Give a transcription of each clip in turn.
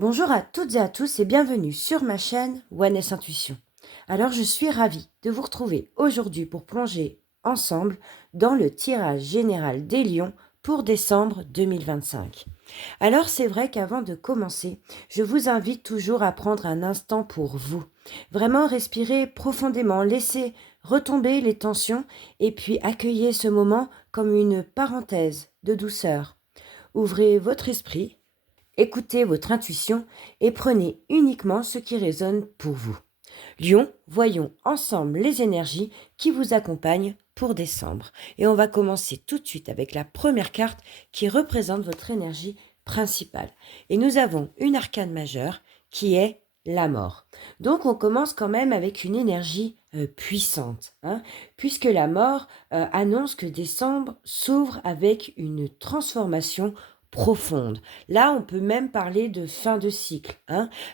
Bonjour à toutes et à tous et bienvenue sur ma chaîne Wellness Intuition. Alors je suis ravie de vous retrouver aujourd'hui pour plonger ensemble dans le tirage général des lions pour décembre 2025. Alors c'est vrai qu'avant de commencer, je vous invite toujours à prendre un instant pour vous. Vraiment respirer profondément, laisser retomber les tensions et puis accueillir ce moment comme une parenthèse de douceur. Ouvrez votre esprit. Écoutez votre intuition et prenez uniquement ce qui résonne pour vous. Lion, voyons ensemble les énergies qui vous accompagnent pour décembre. Et on va commencer tout de suite avec la première carte qui représente votre énergie principale. Et nous avons une arcane majeure qui est la mort. Donc on commence quand même avec une énergie puissante, puisque la mort annonce que décembre s'ouvre avec une transformation profonde. Là, on peut même parler de fin de cycle.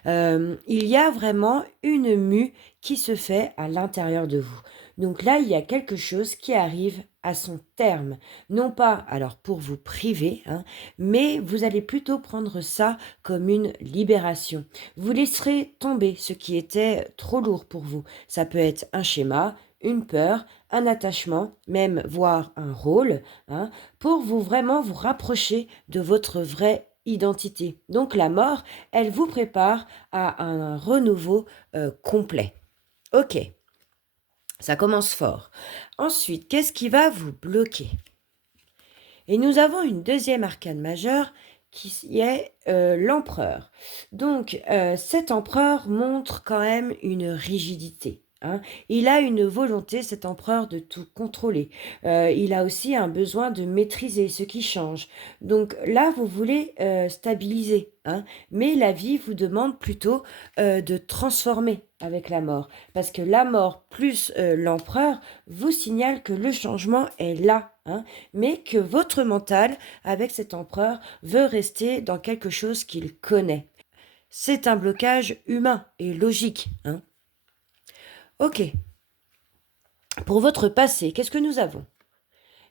Il y a vraiment une mue qui se fait à l'intérieur de vous. Donc là, il y a quelque chose qui arrive à son terme. Non pas, alors pour vous priver, mais vous allez plutôt prendre ça comme une libération. Vous laisserez tomber ce qui était trop lourd pour vous. Ça peut être un schéma, une peur, un attachement, même voire un rôle, pour vous vraiment vous rapprocher de votre vraie identité. Donc la mort, elle vous prépare à un renouveau complet. Ok, ça commence fort. Ensuite, qu'est-ce qui va vous bloquer? Et nous avons une deuxième arcane majeure qui est l'empereur. Donc cet empereur montre quand même une rigidité. Il a une volonté, cet empereur, de tout contrôler. Il a aussi un besoin de maîtriser ce qui change. Donc là, vous voulez stabiliser, mais la vie vous demande plutôt de transformer avec la mort. Parce que la mort plus l'empereur vous signale que le changement est là, mais que votre mental, avec cet empereur, veut rester dans quelque chose qu'il connaît. C'est un blocage humain et logique. Ok. Pour votre passé, qu'est-ce que nous avons?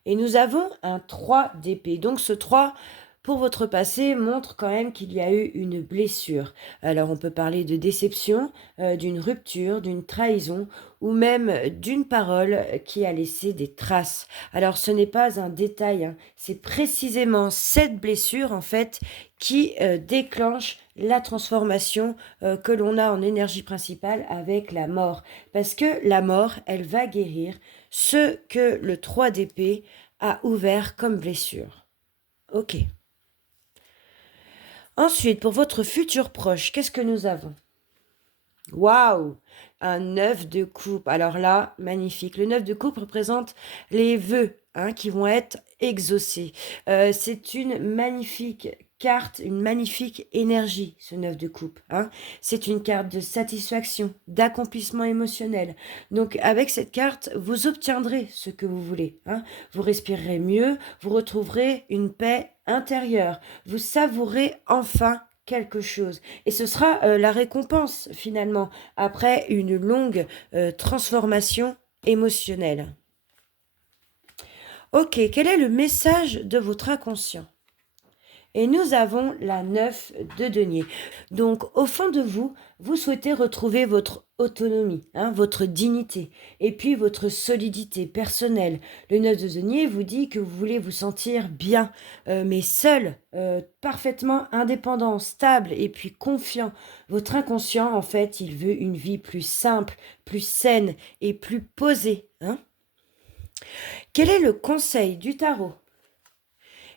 Et nous avons un 3 d'épée. Donc ce 3, pour votre passé, montre quand même qu'il y a eu une blessure. Alors on peut parler de déception, d'une rupture, d'une trahison ou même d'une parole qui a laissé des traces. Alors ce n'est pas un détail, c'est précisément cette blessure en fait qui déclenche la transformation que l'on a en énergie principale avec la mort. Parce que la mort, elle va guérir ce que le 3 d'épée a ouvert comme blessure. Ok. Ensuite, pour votre futur proche, qu'est-ce que nous avons? Waouh! Un 9 de coupe. Alors là, magnifique. Le 9 de coupe représente les vœux qui vont être exaucés. C'est une magnifique carte, une magnifique énergie, ce 9 de coupe. C'est une carte de satisfaction, d'accomplissement émotionnel. Donc avec cette carte, vous obtiendrez ce que vous voulez. Vous respirerez mieux, vous retrouverez une paix intérieure. Vous savourez enfin quelque chose. Et ce sera la récompense finalement après une longue transformation émotionnelle. Ok, quel est le message de votre inconscient? Et nous avons la 9 de denier. Donc, au fond de vous, vous souhaitez retrouver votre autonomie, votre dignité, et puis votre solidité personnelle. Le 9 de denier vous dit que vous voulez vous sentir bien, mais seul, parfaitement indépendant, stable, et puis confiant. Votre inconscient, en fait, il veut une vie plus simple, plus saine et plus posée. Quel est le conseil du tarot?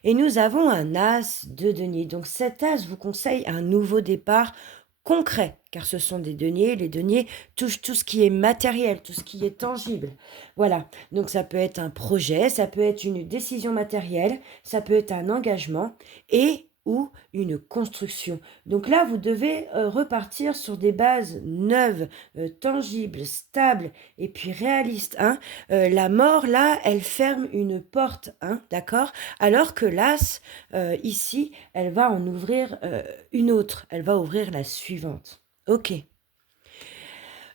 Et nous avons un as de denier. Donc cet as vous conseille un nouveau départ concret, car ce sont des deniers. Les deniers touchent tout ce qui est matériel, tout ce qui est tangible. Voilà, donc ça peut être un projet, ça peut être une décision matérielle, ça peut être un engagement et ou une construction. Donc là, vous devez repartir sur des bases neuves, tangibles, stables et puis réalistes. La mort, là, elle ferme une porte, d'accord? Alors que l'as, ici, elle va en ouvrir une autre. Elle va ouvrir la suivante. Ok.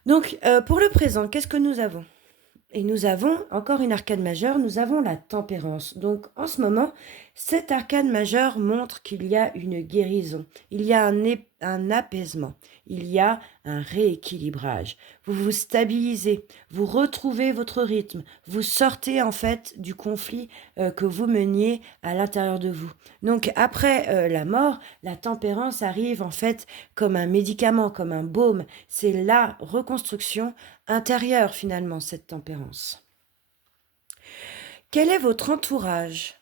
Donc, pour le présent, qu'est-ce que nous avons? Et nous avons encore une arcane majeure, nous avons la tempérance. Donc en ce moment, Cet arcane majeur montre qu'il y a une guérison, il y a un apaisement, il y a un rééquilibrage. Vous vous stabilisez, vous retrouvez votre rythme, vous sortez en fait du conflit que vous meniez à l'intérieur de vous. Donc après la mort, la tempérance arrive en fait comme un médicament, comme un baume. C'est la reconstruction intérieure finalement, cette tempérance. Quel est votre entourage?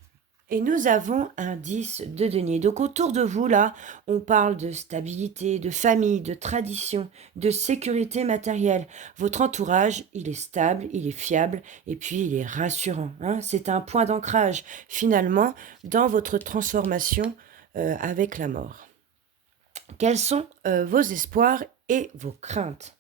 Et nous avons un 10 de denier. Donc autour de vous, là, on parle de stabilité, de famille, de tradition, de sécurité matérielle. Votre entourage, il est stable, il est fiable et puis il est rassurant, hein. C'est un point d'ancrage, finalement, dans votre transformation avec la mort. Quels sont vos espoirs et vos craintes?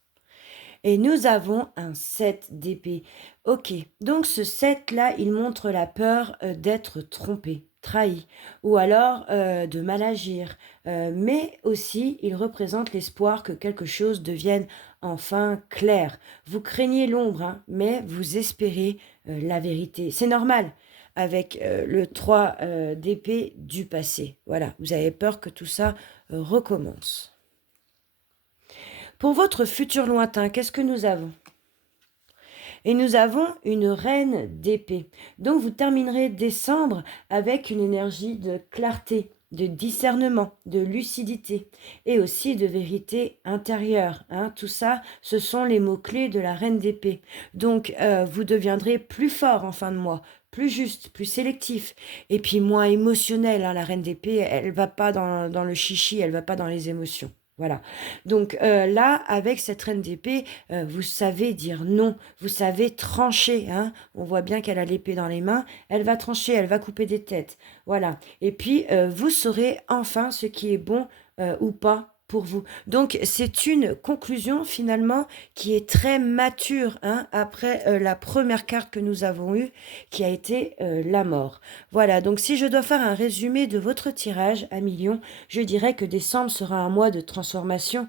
Et nous avons un 7 d'épée. Ok, donc ce 7-là, il montre la peur d'être trompé, trahi, ou alors de mal agir. Mais aussi, il représente l'espoir que quelque chose devienne enfin clair. Vous craignez l'ombre, hein, mais vous espérez la vérité. C'est normal avec le 3 d'épée du passé. Voilà, vous avez peur que tout ça recommence. Pour votre futur lointain, qu'est-ce que nous avons? Et nous avons une reine d'épée. Donc vous terminerez décembre avec une énergie de clarté, de discernement, de lucidité et aussi de vérité intérieure, hein. Tout ça, ce sont les mots-clés de la reine d'épée. Donc vous deviendrez plus fort en fin de mois, plus juste, plus sélectif et puis moins émotionnel, hein. La reine d'épée, elle va pas dans le chichi, elle va pas dans les émotions. Voilà. Donc là, avec cette reine d'épée, vous savez dire non, vous savez trancher, hein. On voit bien qu'elle a l'épée dans les mains, elle va trancher, elle va couper des têtes. Voilà. Et puis, vous saurez enfin ce qui est bon ou pas pour vous. Donc, c'est une conclusion finalement qui est très mature, hein, après la première carte que nous avons eue, qui a été la mort. Voilà, donc si je dois faire un résumé de votre tirage à millions, je dirais que décembre sera un mois de transformation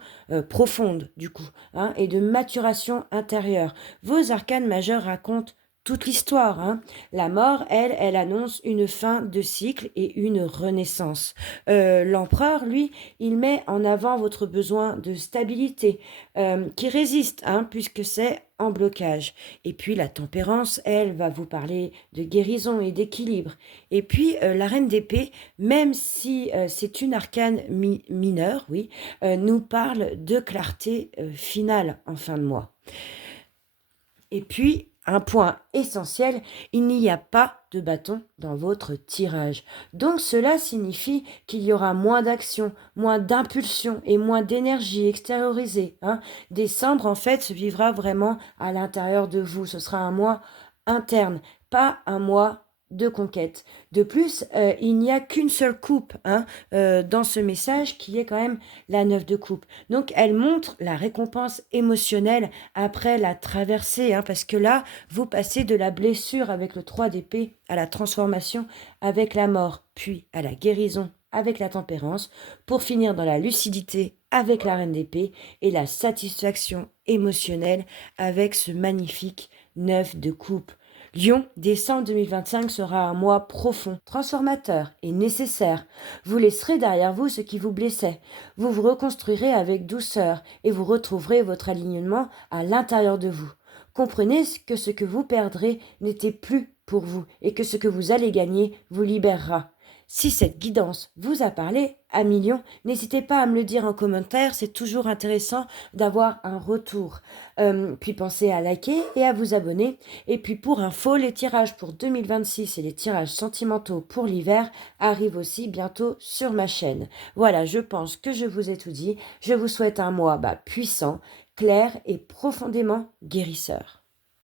profonde, du coup, hein, et de maturation intérieure. Vos arcanes majeurs racontent toute l'histoire, hein. La mort, elle annonce une fin de cycle et une renaissance. L'empereur, lui, il met en avant votre besoin de stabilité qui résiste, hein, puisque c'est en blocage. Et puis la tempérance, elle, va vous parler de guérison et d'équilibre. Et puis la reine d'épée, même si c'est une arcane mineure, oui, nous parle de clarté finale en fin de mois. Et puis, un point essentiel, il n'y a pas de bâton dans votre tirage. Donc cela signifie qu'il y aura moins d'action, moins d'impulsion et moins d'énergie extériorisée, hein. Décembre, en fait, se vivra vraiment à l'intérieur de vous. Ce sera un mois interne, pas un mois de conquête. De plus, il n'y a qu'une seule coupe, hein, dans ce message qui est quand même la 9 de coupe. Donc elle montre la récompense émotionnelle après la traversée, hein, parce que là, vous passez de la blessure avec le 3 d'épée à la transformation avec la mort, puis à la guérison avec la tempérance, pour finir dans la lucidité avec la reine d'épée et la satisfaction émotionnelle avec ce magnifique 9 de coupe. Lion, décembre 2025 sera un mois profond, transformateur et nécessaire. Vous laisserez derrière vous ce qui vous blessait. Vous vous reconstruirez avec douceur et vous retrouverez votre alignement à l'intérieur de vous. Comprenez que ce que vous perdrez n'était plus pour vous et que ce que vous allez gagner vous libérera. Si cette guidance vous a parlé, à millions, n'hésitez pas à me le dire en commentaire, c'est toujours intéressant d'avoir un retour. Puis pensez à liker et à vous abonner. Et puis pour info, les tirages pour 2026 et les tirages sentimentaux pour l'hiver arrivent aussi bientôt sur ma chaîne. Voilà, je pense que je vous ai tout dit. Je vous souhaite un mois puissant, clair et profondément guérisseur.